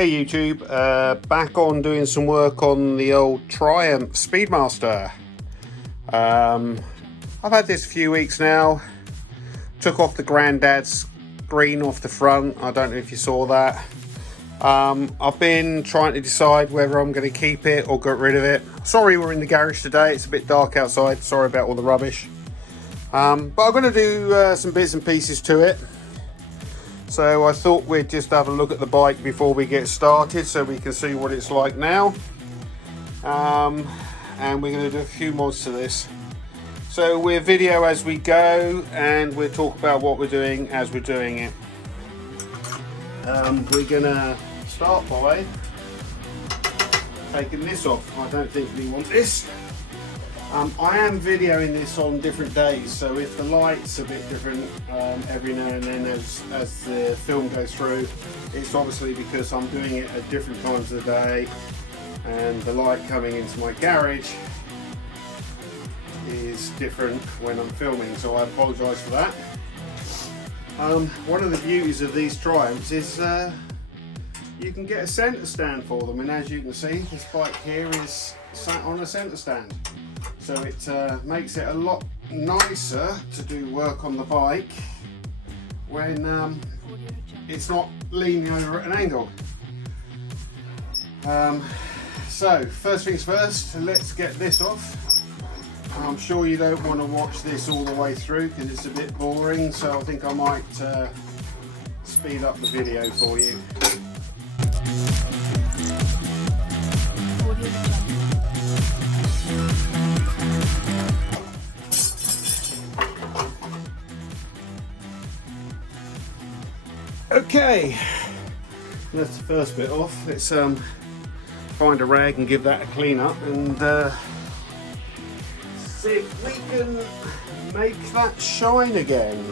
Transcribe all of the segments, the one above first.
Hey YouTube, back on doing some work on the old Triumph Speedmaster. I've had this a few weeks now. Took off the granddad's screen off the front. I don't know if you saw that. I've been trying to decide whether I'm going to keep it or get rid of it. Sorry we're in the garage today, it's a bit dark outside. Sorry about all the rubbish. But I'm going to do some bits and pieces to it. So I thought we'd just have a look at the bike before we get started so we can see what it's like now. And we're going to do a few mods to this. So we'll video as we go and we'll talk about what we're doing as we're doing it. We're going to start by taking this off. I don't think we want this. I am videoing this on different days, so if the light's a bit different every now and then as the film goes through, it's obviously because I'm doing it at different times of the day and the light coming into my garage is different when I'm filming, so I apologise for that. One of the beauties of these Triumphs is you can get a centre stand for them, and as you can see, this bike here is sat on a centre stand. So it makes it a lot nicer to do work on the bike when it's not leaning over at an angle. So first things first, let's get this off. I'm sure you don't want to watch this all the way through because it's a bit boring, so I think I might speed up the video for you. Okay, that's the first bit off. Let's find a rag and give that a clean up and see if we can make that shine again.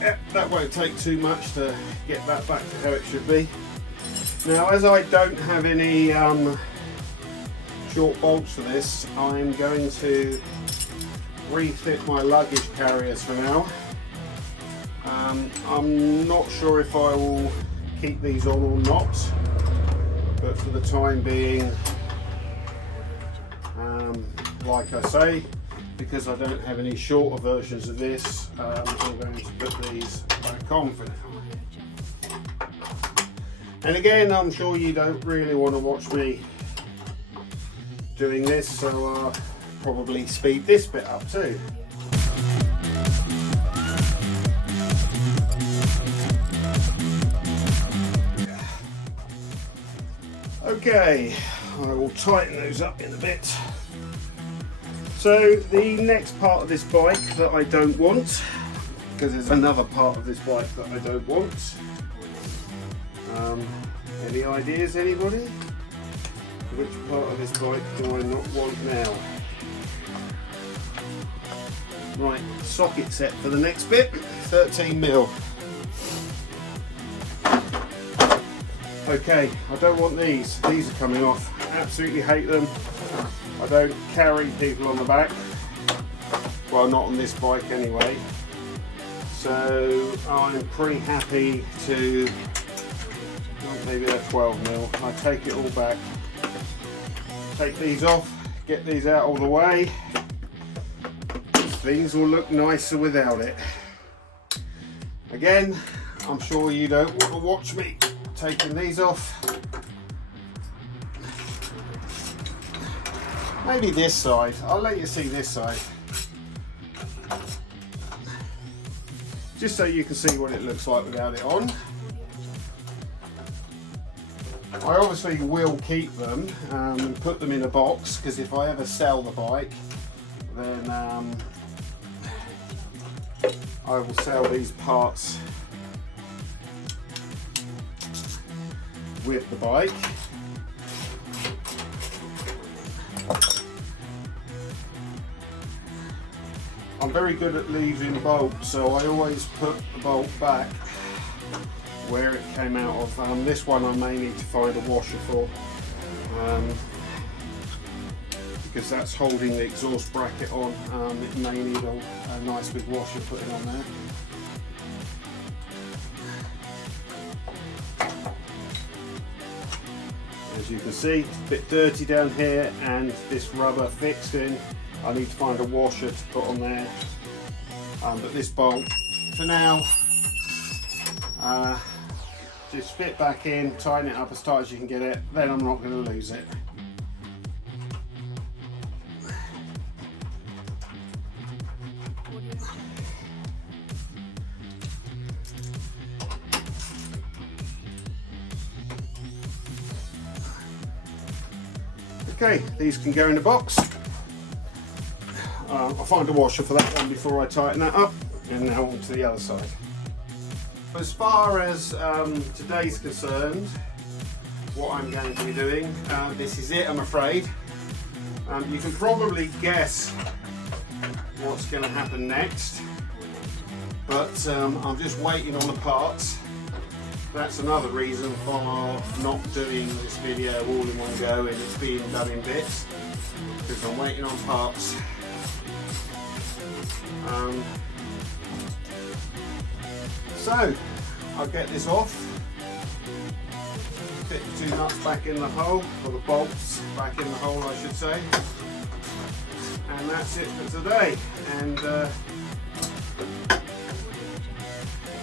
Yep, that won't take too much to get that back to how it should be. Now, as I don't have any short bolts for this, I'm going to refit my luggage carriers for now. I'm not sure if I will keep these on or not, but for the time being, like I say, because I don't have any shorter versions of this, I'm going to put these back on for now. And again, I'm sure you don't really want to watch me doing this, so probably speed this bit up too. Okay, I will tighten those up in a bit. So the next part of this bike that I don't want, because there's another part of this bike that I don't want. Any ideas, anybody? Which part of this bike do I not want now? Right, socket set for the next bit, 13mm. Okay, I don't want these. These are coming off. Absolutely hate them. I don't carry people on the back. Well, not on this bike anyway. So I'm pretty happy to, well, maybe they're 12mm. I take it all back. Take these off, get these out all the way. Things will look nicer without it. Again, I'm sure you don't want to watch me taking these off. Maybe this side. I'll let you see this side. Just so you can see what it looks like without it on. I obviously will keep them and put them in a box, because if I ever sell the bike, then I will sell these parts with the bike. I'm very good at leaving bolts, so I always put the bolt back where it came out of. This one I may need to find a washer for, because that's holding the exhaust bracket on. It may need a nice big washer putting on there. As you can see, it's a bit dirty down here, and this rubber fixed in. I need to find a washer to put on there. But this bolt, for now, just fit back in, tighten it up as tight as you can get it, then I'm not going to lose it. Okay, these can go in the box. I'll find a washer for that one before I tighten that up, and now on to the other side. As far as today's concerned, what I'm going to be doing, this is it, I'm afraid. You can probably guess what's going to happen next, but I'm just waiting on the parts. That's another reason for not doing this video all in one go and it's being done in bits, because I'm waiting on parts. So I'll get this off, fit the two nuts back in the hole, or the bolts back in the hole I should say, and that's it for today, and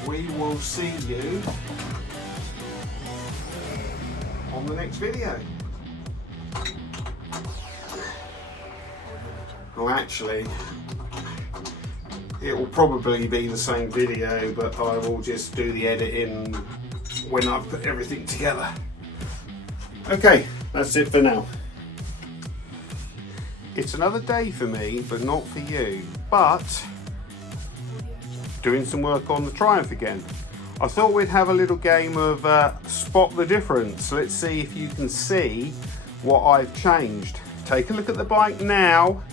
we will see you on the next video. Well, actually, it will probably be the same video, but I will just do the editing when I've put everything together. Okay, that's it for now. It's another day for me, but not for you. But doing some work on the Triumph again. I thought we'd have a little game of spot the difference. Let's see if you can see what I've changed. Take a look at the bike now.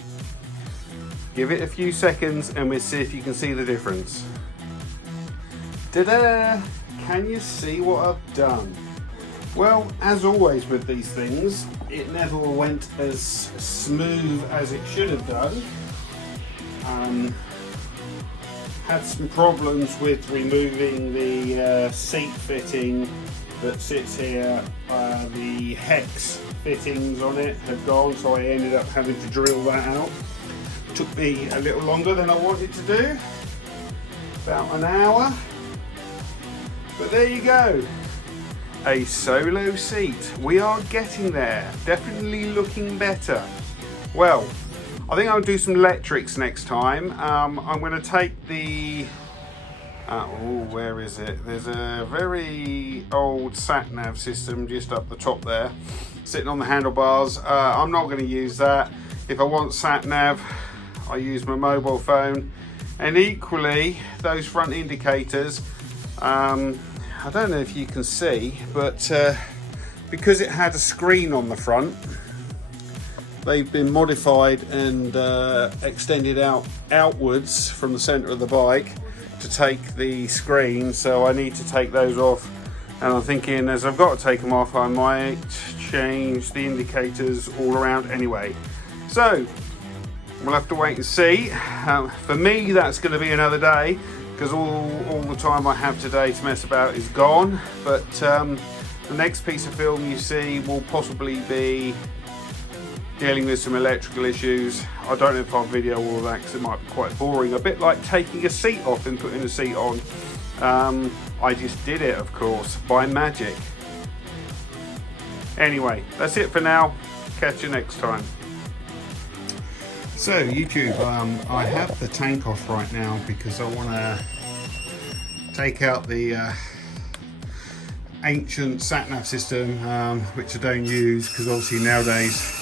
Give it a few seconds and we'll see if you can see the difference. Ta-da! Can you see what I've done? Well, as always with these things, it never went as smooth as it should have done. Had some problems with removing the seat fitting that sits here. The hex fittings on it had gone, so I ended up having to drill that out. Took me a little longer than I wanted to do, about an hour, but there you go, a solo seat. We are getting there, definitely looking better. Well, I think I'll do some electrics next time. I'm going to take the where is it? There's a very old sat-nav system just up the top there, sitting on the handlebars. I'm not going to use that. If I want sat-nav, I use my mobile phone. And equally, those front indicators, I don't know if you can see, but because it had a screen on the front, they've been modified and extended outwards from the center of the bike to take the screen, so I need to take those off, and I'm thinking as I've got to take them off I might change the indicators all around anyway. So we'll have to wait and see. For me that's going to be another day, because all the time I have today to mess about is gone, but the next piece of film you see will possibly be dealing with some electrical issues. I don't know if I'll video all of that because it might be quite boring, a bit like taking a seat off and putting a seat on. I just did it, of course, by magic. Anyway, that's it for now. Catch you next time. So YouTube, I have the tank off right now because I want to take out the ancient sat-nav system, which I don't use because obviously nowadays,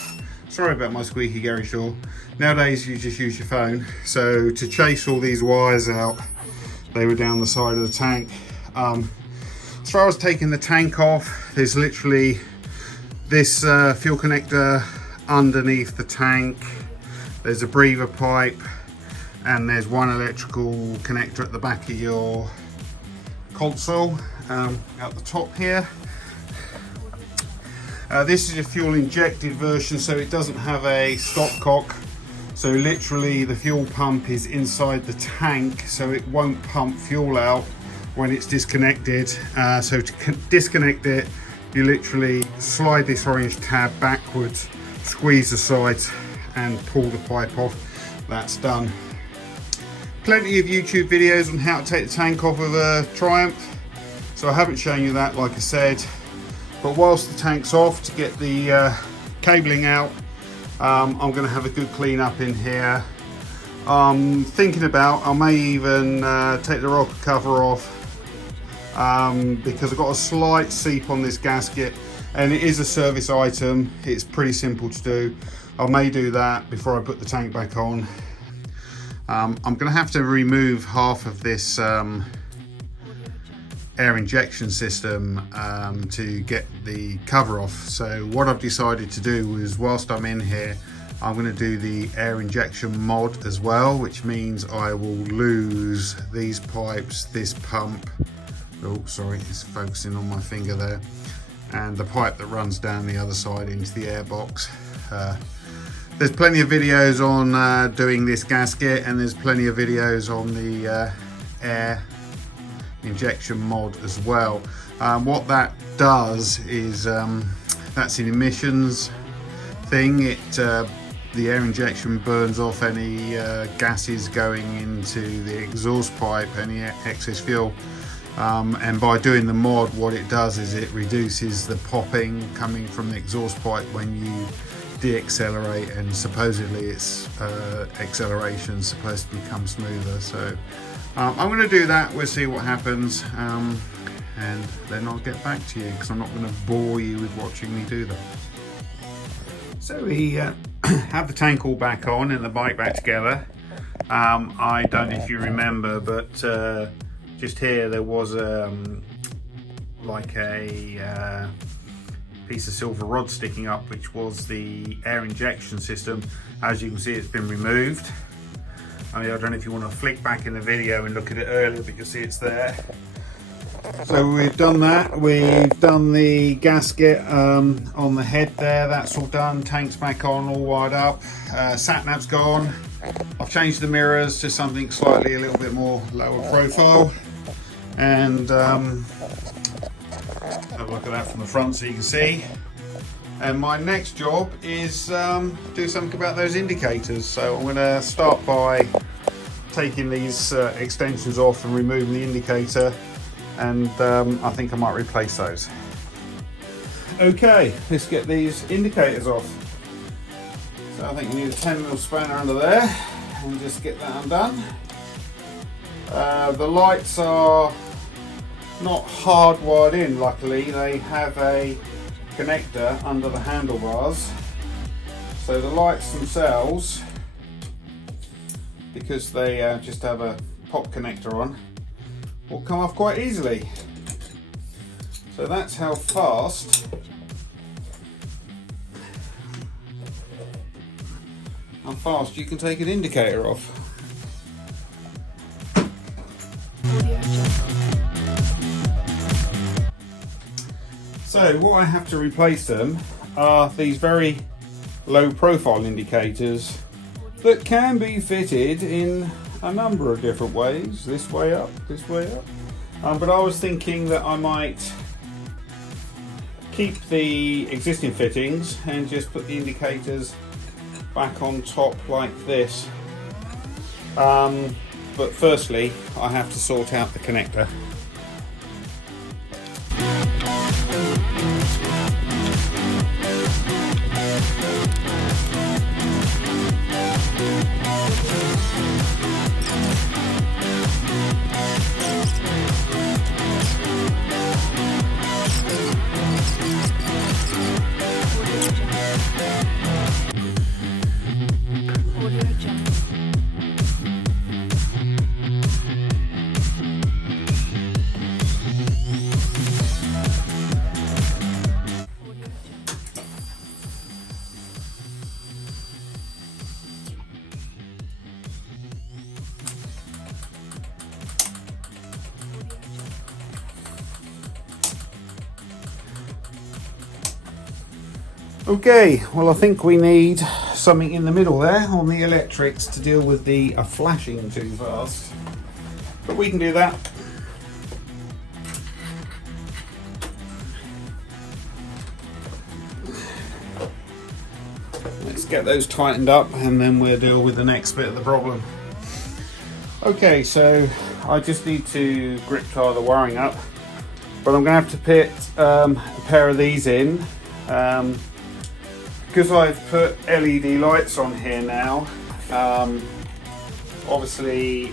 sorry about my squeaky garage door, nowadays you just use your phone. So to chase all these wires out, they were down the side of the tank. As far as taking the tank off, there's literally this fuel connector underneath the tank. There's a breather pipe, and there's one electrical connector at the back of your console, at the top here. This is a fuel injected version, so it doesn't have a stopcock. So literally the fuel pump is inside the tank, so it won't pump fuel out when it's disconnected. So to disconnect it, you literally slide this orange tab backwards, squeeze the sides and pull the pipe off. That's done. Plenty of YouTube videos on how to take the tank off of a Triumph, so I haven't shown you that, like I said. But whilst the tank's off, to get the cabling out, I'm going to have a good clean up in here. I'm thinking about, I may even take the rocker cover off, because I've got a slight seep on this gasket, and it is a service item. It's pretty simple to do. I may do that before I put the tank back on. I'm going to have to remove half of this air injection system to get the cover off. So what I've decided to do is, whilst I'm in here, I'm going to do the air injection mod as well, which means I will lose these pipes, this pump, oh sorry, it's focusing on my finger there, and the pipe that runs down the other side into the air box. There's plenty of videos on doing this gasket, and there's plenty of videos on the air injection mod as well. What that does is, that's an emissions thing. The air injection burns off any gases going into the exhaust pipe, any excess fuel. And by doing the mod, what it does is it reduces the popping coming from the exhaust pipe when you de-accelerate, and supposedly its acceleration is supposed to become smoother. So I'm going to do that. We'll see what happens, and then I'll get back to you, because I'm not going to bore you with watching me do that. So we have the tank all back on and the bike back together. I don't know if you remember, but just here there was like a piece of silver rod sticking up, which was the air injection system. As you can see, it's been removed. I don't know if you want to flick back in the video and look at it earlier, but you'll see it's there. So we've done that. We've done the gasket on the head there. That's all done. Tank's back on, all wired up. Sat-nav's gone. I've changed the mirrors to something slightly a little bit more lower profile, and have a look at that from the front so you can see. And my next job is do something about those indicators. So I'm going to start by taking these extensions off and removing the indicator, and I think I might replace those. Okay, let's get these indicators off. So I think we need a 10mm spanner under there, and just get that undone. The lights are not hardwired in, luckily. They have a connector under the handlebars, so the lights themselves, because they just have a pop connector on, will come off quite easily. So that's how fast you can take an indicator off. So what I have to replace them are these very low profile indicators that can be fitted in a number of different ways. This way up, this way up. But I was thinking that I might keep the existing fittings and just put the indicators back on top like this. But firstly, I have to sort out the connector. Okay, well I think we need something in the middle there on the electrics to deal with the flashing too fast. But we can do that. Let's get those tightened up and then we'll deal with the next bit of the problem. Okay, so I just need to grip tie the wiring up, but I'm going to have to put a pair of these in because I've put LED lights on here now. Obviously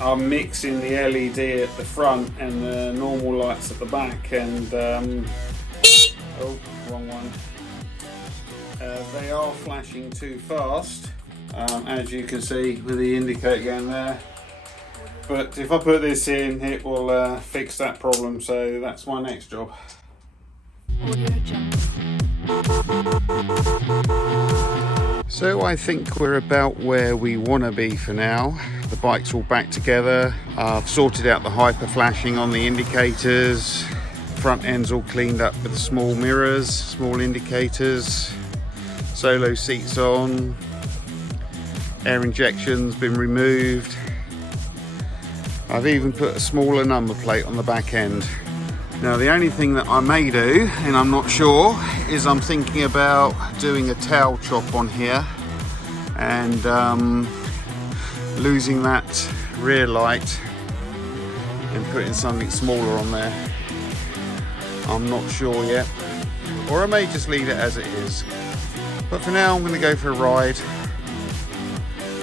I'm mixing the LED at the front and the normal lights at the back, and oh, wrong one. They are flashing too fast, as you can see with the indicator going there. But if I put this in, it will fix that problem, so that's my next job. So I think we're about where we want to be for now. The bike's all back together. I've sorted out the hyper flashing on the indicators. Front end's all cleaned up with the small mirrors, small indicators. Solo seats on. Air injection's been removed. I've even put a smaller number plate on the back end. Now the only thing that I may do, and I'm not sure, is I'm thinking about doing a tail chop on here and losing that rear light and putting something smaller on there. I'm not sure yet, or I may just leave it as it is. But for now I'm going to go for a ride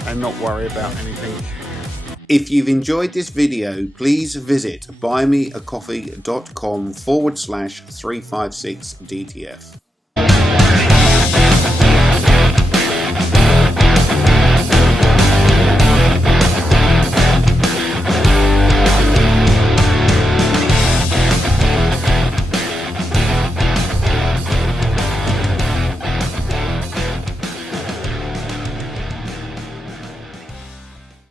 and not worry about anything. If you've enjoyed this video, please visit buymeacoffee.com/356DTF.